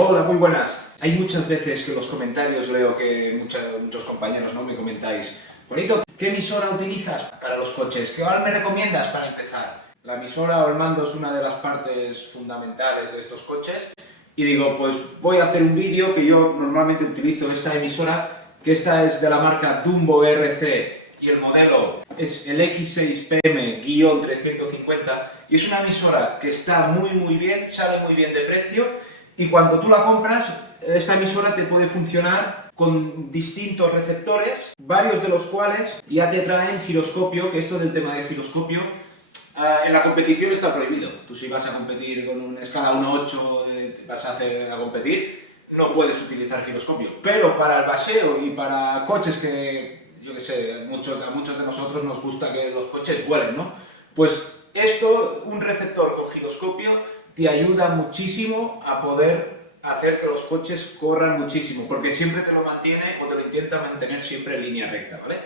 Hola, muy buenas. Hay muchas veces que en los comentarios leo que muchos compañeros, ¿no?, me comentáis: Bonito, ¿qué emisora utilizas para los coches? ¿Qué me recomiendas para empezar? La emisora o el mando es una de las partes fundamentales de estos coches. Y digo, pues voy a hacer un vídeo que yo normalmente utilizo esta emisora, que esta es de la marca Dumbo RC y el modelo es el X6PM-350 y es una emisora que está muy bien, sale muy bien de precio y cuando tú la compras, esta emisora te puede funcionar con distintos receptores, varios de los cuales ya te traen giroscopio, que esto del tema del giroscopio en la competición está prohibido. Tú si vas a competir con una escala 1.8, vas a competir, no puedes utilizar giroscopio. Pero para el baseo y para coches que, yo que sé, a muchos de nosotros nos gusta que los coches vuelen, ¿no? Pues esto, un receptor con giroscopio, te ayuda muchísimo a poder hacer que los coches corran muchísimo, porque siempre te lo mantiene o te lo intenta mantener siempre en línea recta, ¿vale?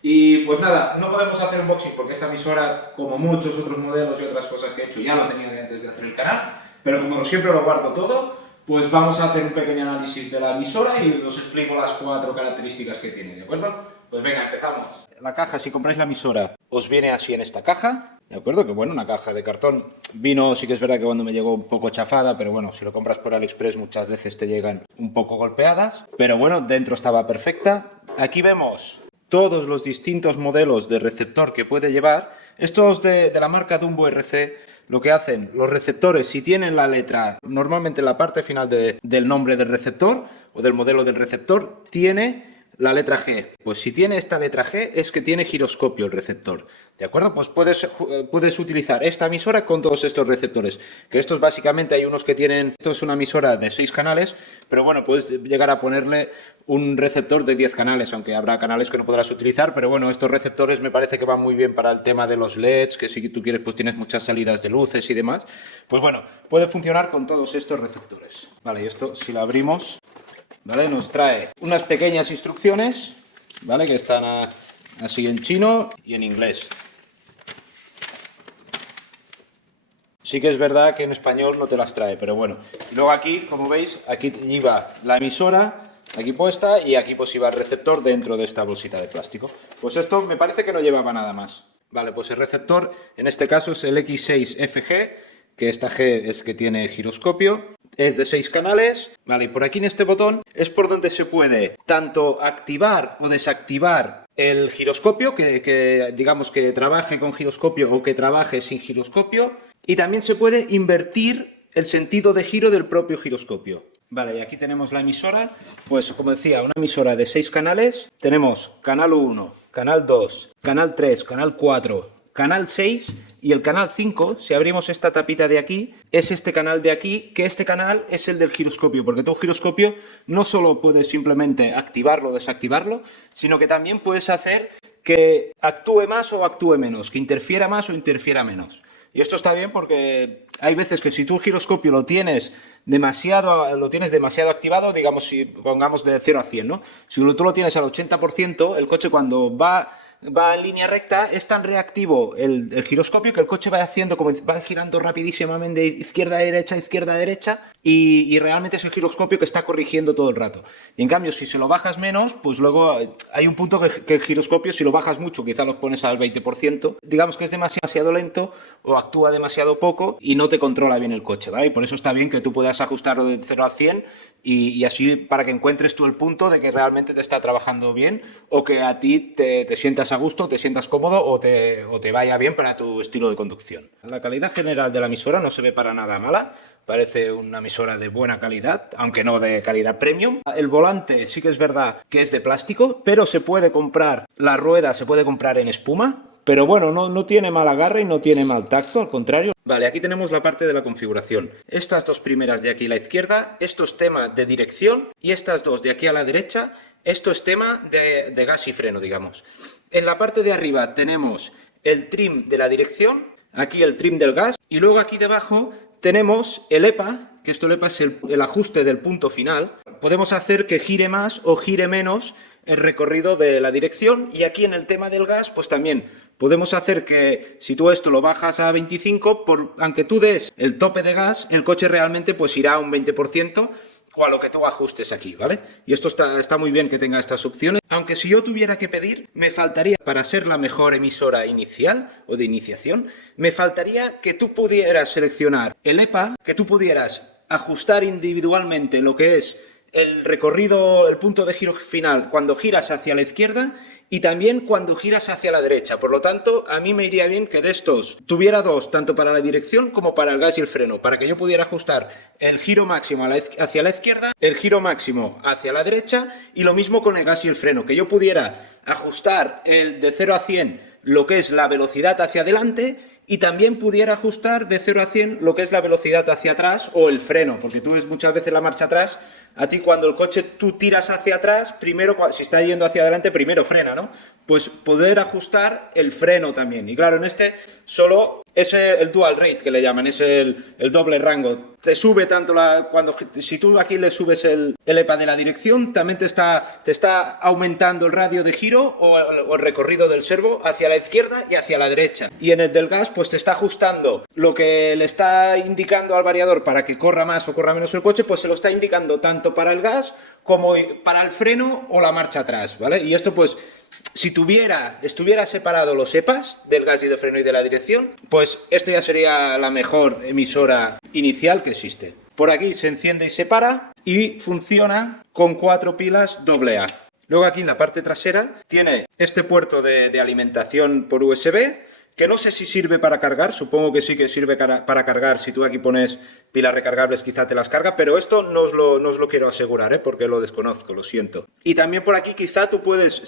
Y pues nada, no podemos hacer unboxing porque esta emisora, como muchos otros modelos y otras cosas que he hecho, ya lo tenía de antes de hacer el canal, pero como siempre lo guardo todo, pues vamos a hacer un pequeño análisis de la emisora y os explico las 4 características que tiene, ¿de acuerdo? Pues venga, empezamos. La caja, si compráis la emisora, os viene así en esta caja, ¿de acuerdo? Que bueno, una caja de cartón. Vino, sí que es verdad que cuando me llegó un poco chafada, pero bueno, si lo compras por AliExpress muchas veces te llegan un poco golpeadas, pero bueno, dentro estaba perfecta. Aquí vemos todos los distintos modelos de receptor que puede llevar. Estos de la marca Dumbo RC, lo que hacen, los receptores, si tienen la letra, normalmente en la parte final del nombre del receptor o del modelo del receptor, tiene la letra G. Pues si tiene esta letra G es que tiene giroscopio el receptor, ¿de acuerdo? Pues puedes utilizar esta emisora con todos estos receptores, que estos básicamente hay unos que tienen, esto es una emisora de 6 canales, pero bueno, puedes llegar a ponerle un receptor de 10 canales, aunque habrá canales que no podrás utilizar, pero bueno, estos receptores me parece que van muy bien para el tema de los LEDs, que si tú quieres pues tienes muchas salidas de luces y demás, pues bueno, puede funcionar con todos estos receptores. Vale, y esto si lo abrimos, ¿vale? Nos trae unas pequeñas instrucciones, ¿vale? Que están así en chino y en inglés. Sí que es verdad que en español no te las trae, pero bueno. Y luego aquí, como veis, aquí iba la emisora, aquí puesta, y aquí pues iba el receptor dentro de esta bolsita de plástico. Pues esto me parece que no llevaba nada más. Vale, pues el receptor, en este caso es el X6FG, que esta G es que tiene giroscopio. Es de 6 canales, vale, y por aquí en este botón es por donde se puede tanto activar o desactivar el giroscopio, que digamos que trabaje con giroscopio o que trabaje sin giroscopio, y también se puede invertir el sentido de giro del propio giroscopio. Vale, y aquí tenemos la emisora, pues como decía, una emisora de 6 canales, tenemos canal 1, canal 2, canal 3, canal 4, canal 6 y el canal 5, si abrimos esta tapita de aquí, es este canal de aquí, que este canal es el del giroscopio, porque tu giroscopio no solo puedes simplemente activarlo o desactivarlo, sino que también puedes hacer que actúe más o actúe menos, que interfiera más o interfiera menos. Y esto está bien porque hay veces que si tú el giroscopio lo tienes demasiado activado, digamos, si pongamos de 0 a 100, ¿no? Si tú lo tienes al 80%, el coche cuando va en línea recta, es tan reactivo el giroscopio que el coche va haciendo como va girando rapidísimamente de izquierda a derecha y realmente es el giroscopio que está corrigiendo todo el rato. Y en cambio, si se lo bajas menos, pues luego hay un punto que el giroscopio, si lo bajas mucho, quizá lo pones al 20%, digamos que es demasiado lento o actúa demasiado poco y no te controla bien el coche, ¿vale? Y por eso está bien que tú puedas ajustarlo de 0 a 100 y así para que encuentres tú el punto de que realmente te está trabajando bien o que a ti te sientas a gusto, te sientas cómodo o te vaya bien para tu estilo de conducción. La calidad general de la emisora no se ve para nada mala. Parece una emisora de buena calidad, aunque no de calidad premium. El volante sí que es verdad que es de plástico, pero se puede comprar, la rueda se puede comprar en espuma. Pero bueno, no tiene mal agarre y no tiene mal tacto, al contrario. Vale, aquí tenemos la parte de la configuración. Estas dos primeras de aquí a la izquierda, esto es tema de dirección, y estas dos de aquí a la derecha, esto es tema de gas y freno, digamos. En la parte de arriba tenemos el trim de la dirección, aquí el trim del gas, y luego aquí debajo tenemos el EPA, que esto el EPA es el ajuste del punto final. Podemos hacer que gire más o gire menos el recorrido de la dirección, y aquí en el tema del gas pues también podemos hacer que si tú esto lo bajas a 25, aunque tú des el tope de gas, el coche realmente pues irá a un 20%, o a lo que tú ajustes aquí, ¿vale? Y esto está muy bien que tenga estas opciones, aunque si yo tuviera que pedir, me faltaría, para ser la mejor emisora inicial o de iniciación, me faltaría que tú pudieras seleccionar el EPA, que tú pudieras ajustar individualmente lo que es el recorrido, el punto de giro final cuando giras hacia la izquierda y también cuando giras hacia la derecha. Por lo tanto, a mí me iría bien que de estos tuviera dos, tanto para la dirección como para el gas y el freno, para que yo pudiera ajustar el giro máximo hacia la izquierda, el giro máximo hacia la derecha y lo mismo con el gas y el freno, que yo pudiera ajustar el de 0 a 100 lo que es la velocidad hacia adelante y también pudiera ajustar de 0 a 100 lo que es la velocidad hacia atrás o el freno, porque tú ves muchas veces la marcha atrás. A ti cuando el coche tú tiras hacia atrás, primero, si está yendo hacia adelante, primero frena, ¿no? Pues poder ajustar el freno también. Y claro, en este solo es el dual rate que le llaman, es el doble rango. Te sube tanto si tú aquí le subes el EPA de la dirección, también te está aumentando el radio de giro o el recorrido del servo hacia la izquierda y hacia la derecha. Y en el del gas, pues te está ajustando lo que le está indicando al variador para que corra más o corra menos el coche, pues se lo está indicando tanto para el gas como para el freno o la marcha atrás, ¿vale? Y esto pues, si estuviera separado los EPAs del gas y del freno y de la dirección, pues esto ya sería la mejor emisora inicial que existe. Por aquí se enciende y se para y funciona con 4 pilas AA. Luego aquí en la parte trasera tiene este puerto de alimentación por USB, que no sé si sirve para cargar, supongo que sí que sirve para cargar. Si tú aquí pones pilas recargables quizá te las carga, pero esto no os lo quiero asegurar, porque lo desconozco, lo siento. Y también por aquí quizá tú puedes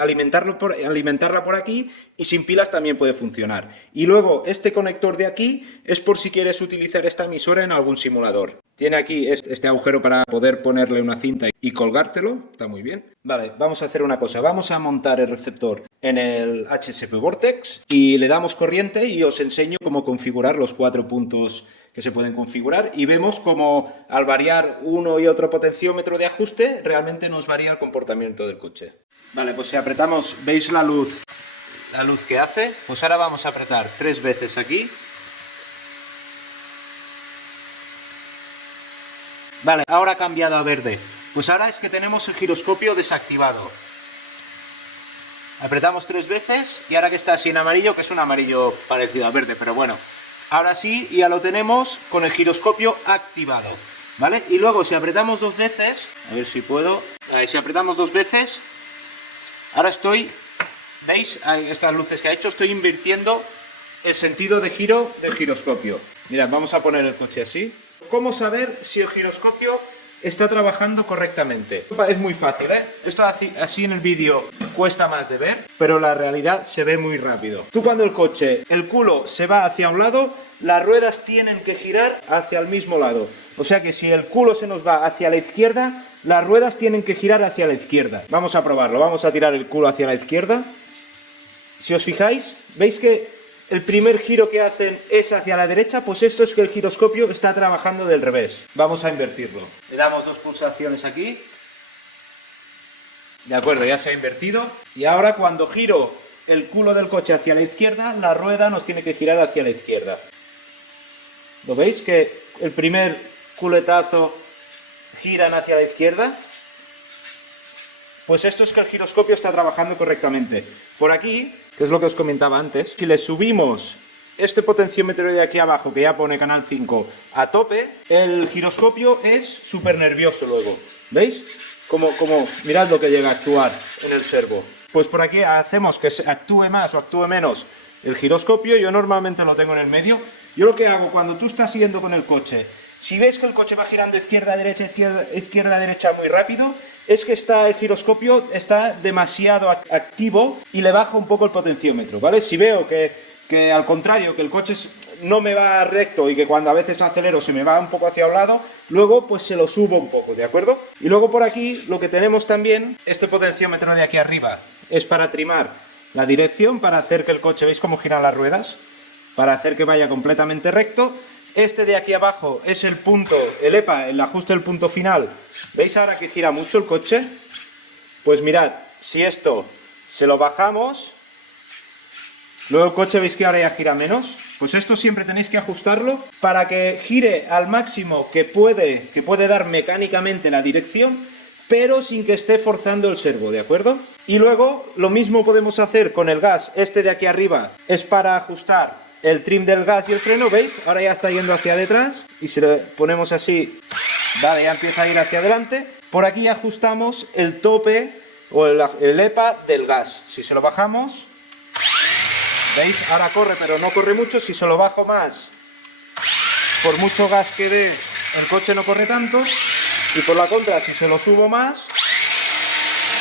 alimentarla por aquí y sin pilas también puede funcionar. Y luego este conector de aquí es por si quieres utilizar esta emisora en algún simulador. Tiene aquí este agujero para poder ponerle una cinta y colgártelo, está muy bien. Vale, vamos a hacer una cosa, vamos a montar el receptor en el HSP Vortex y le damos corriente y os enseño cómo configurar los 4 puntos que se pueden configurar y vemos cómo al variar uno y otro potenciómetro de ajuste realmente nos varía el comportamiento del coche. Vale, pues si apretamos, ¿veis la luz que hace? Pues ahora vamos a apretar 3 veces aquí. Vale, ahora ha cambiado a verde. Pues ahora es que tenemos el giroscopio desactivado. Apretamos 3 veces y ahora que está así en amarillo, que es un amarillo parecido a verde, pero bueno. Ahora sí, ya lo tenemos con el giroscopio activado, ¿vale? Y luego si apretamos 2 veces, a ver si puedo... si apretamos 2 veces, ahora estoy... ¿Veis? Estas luces que ha hecho, estoy invirtiendo el sentido de giro del giroscopio. Mirad, vamos a poner el coche así. ¿Cómo saber si el giroscopio está trabajando correctamente? Es muy fácil, ¿eh? Esto así en el vídeo cuesta más de ver, pero la realidad se ve muy rápido. Tú cuando el culo se va hacia un lado, las ruedas tienen que girar hacia el mismo lado. O sea que si el culo se nos va hacia la izquierda, las ruedas tienen que girar hacia la izquierda. Vamos a probarlo, vamos a tirar el culo hacia la izquierda. Si os fijáis, ¿veis que el primer giro que hacen es hacia la derecha? Pues esto es que el giroscopio está trabajando del revés. Vamos a invertirlo. Le damos 2 pulsaciones aquí. De acuerdo, ya se ha invertido. Y ahora cuando giro el culo del coche hacia la izquierda, la rueda nos tiene que girar hacia la izquierda. ¿Lo veis? Que el primer culetazo giran hacia la izquierda. Pues esto es que el giroscopio está trabajando correctamente. Por aquí, que es lo que os comentaba antes, si le subimos este potenciómetro de aquí abajo, que ya pone canal 5, a tope, el giroscopio es súper nervioso luego. ¿Veis? Como mirad lo que llega a actuar en el servo. Pues por aquí hacemos que actúe más o actúe menos el giroscopio. Yo normalmente lo tengo en el medio. Yo lo que hago cuando tú estás yendo con el coche, si ves que el coche va girando izquierda-derecha, izquierda-derecha muy rápido, es que el giroscopio está demasiado activo y le baja un poco el potenciómetro, ¿vale? Si veo que al contrario, que el coche no me va recto y que cuando a veces acelero se me va un poco hacia un lado, luego pues se lo subo un poco, ¿de acuerdo? Y luego por aquí lo que tenemos también, este potenciómetro de aquí arriba, es para trimar la dirección, para hacer que el coche, ¿veis cómo giran las ruedas? Para hacer que vaya completamente recto. Este de aquí abajo es el punto, el EPA, el ajuste del punto final. ¿Veis ahora que gira mucho el coche? Pues mirad, si esto se lo bajamos, luego el coche veis que ahora ya gira menos. Pues esto siempre tenéis que ajustarlo para que gire al máximo que puede dar mecánicamente la dirección, pero sin que esté forzando el servo, ¿de acuerdo? Y luego lo mismo podemos hacer con el gas. Este de aquí arriba es para ajustar el trim del gas y el freno, ¿veis? Ahora ya está yendo hacia detrás y si lo ponemos así, vale, ya empieza a ir hacia adelante. Por aquí ajustamos el tope o el EPA del gas. Si se lo bajamos, ¿veis? Ahora corre, pero no corre mucho. Si se lo bajo más, por mucho gas que dé, el coche no corre tanto. Y por la contra, si se lo subo más,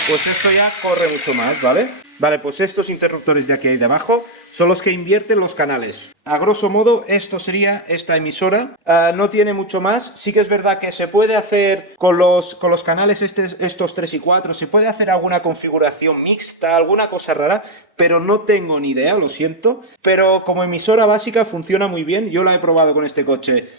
pues esto ya corre mucho más, ¿vale? Vale, pues estos interruptores de aquí y de abajo son los que invierten los canales. A grosso modo, esto sería esta emisora. No tiene mucho más. Sí que es verdad que se puede hacer con los canales estos 3 y 4, se puede hacer alguna configuración mixta, alguna cosa rara, pero no tengo ni idea, lo siento. Pero como emisora básica funciona muy bien. Yo la he probado con este coche,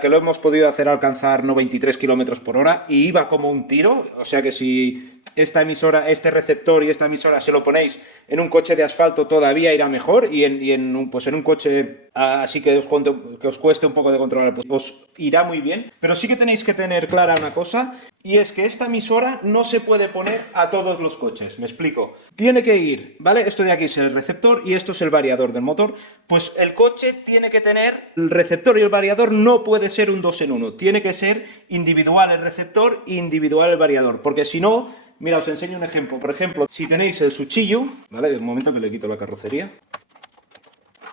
que lo hemos podido hacer alcanzar 93 km por hora y iba como un tiro. O sea que si esta emisora, este receptor y esta emisora se lo ponéis en un coche de asfalto todavía irá mejor, y en un coche así que os cueste un poco de controlar, pues os irá muy bien. Pero sí que tenéis que tener clara una cosa, y es que esta emisora no se puede poner a todos los coches. Me explico. Tiene que ir, ¿vale? Esto de aquí es el receptor y esto es el variador del motor. Pues el coche tiene que tener el receptor y el variador, no puede ser un 2 en 1. Tiene que ser individual el receptor e individual el variador, porque si no... Mira, os enseño un ejemplo. Por ejemplo, si tenéis el Suchiyu, ¿vale? De un momento que le quito la carrocería.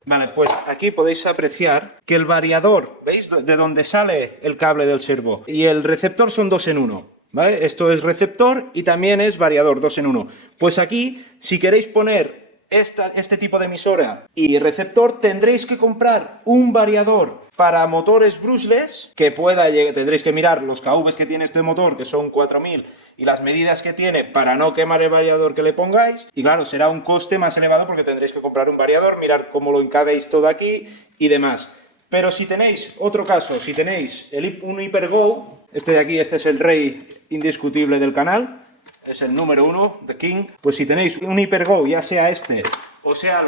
Vale, pues aquí podéis apreciar que el variador, ¿veis? De donde sale el cable del servo, y el receptor son 2 en 1, ¿vale? Esto es receptor y también es variador, 2 en 1. Pues aquí, si queréis poner este tipo de emisora y receptor, tendréis que comprar un variador para motores brushless, que tendréis que mirar los KVs que tiene este motor, que son 4000, y las medidas que tiene para no quemar el variador que le pongáis. Y claro, será un coste más elevado porque tendréis que comprar un variador, mirar cómo lo encabéis todo aquí y demás. Pero si tenéis otro caso, si tenéis un Hypergo, este de aquí, este es el rey indiscutible del canal, es el número 1, The King. Pues si tenéis un Hypergo, ya sea este o sea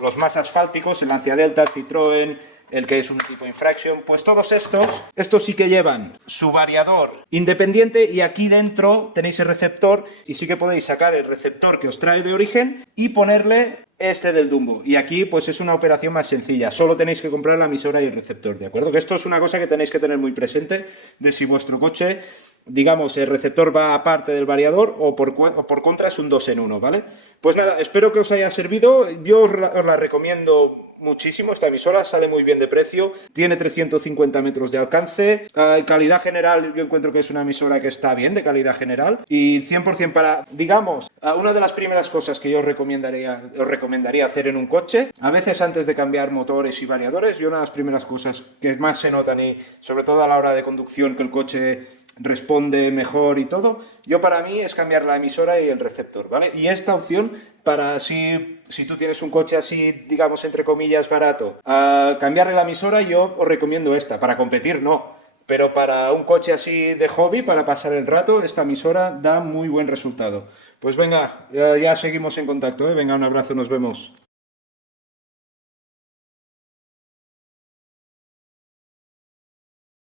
los más asfálticos, el Lancia Delta, Citroën, el que es un tipo Infraction, pues todos estos sí que llevan su variador independiente, y aquí dentro tenéis el receptor, y sí que podéis sacar el receptor que os trae de origen y ponerle este del Dumbo. Y aquí pues es una operación más sencilla, solo tenéis que comprar la emisora y el receptor, ¿de acuerdo? Que esto es una cosa que tenéis que tener muy presente, de si vuestro coche, digamos, el receptor va aparte del variador o por contra es un 2 en 1, ¿vale? Pues nada, espero que os haya servido. Yo os la recomiendo muchísimo. Esta emisora sale muy bien de precio, tiene 350 metros de alcance, calidad general, yo encuentro que es una emisora que está bien de calidad general, y 100% para, digamos, una de las primeras cosas que yo os recomendaría hacer en un coche, a veces antes de cambiar motores y variadores, y una de las primeras cosas que más se notan, y sobre todo a la hora de conducción, que el coche responde mejor y todo, para mí es cambiar la emisora y el receptor, ¿vale? Y esta opción, para si tú tienes un coche así, digamos, entre comillas, barato, cambiarle la emisora, yo os recomiendo esta. Para competir no, pero para un coche así de hobby, para pasar el rato, esta emisora da muy buen resultado. Pues venga, ya seguimos en contacto, ¿eh? Venga, un abrazo, nos vemos.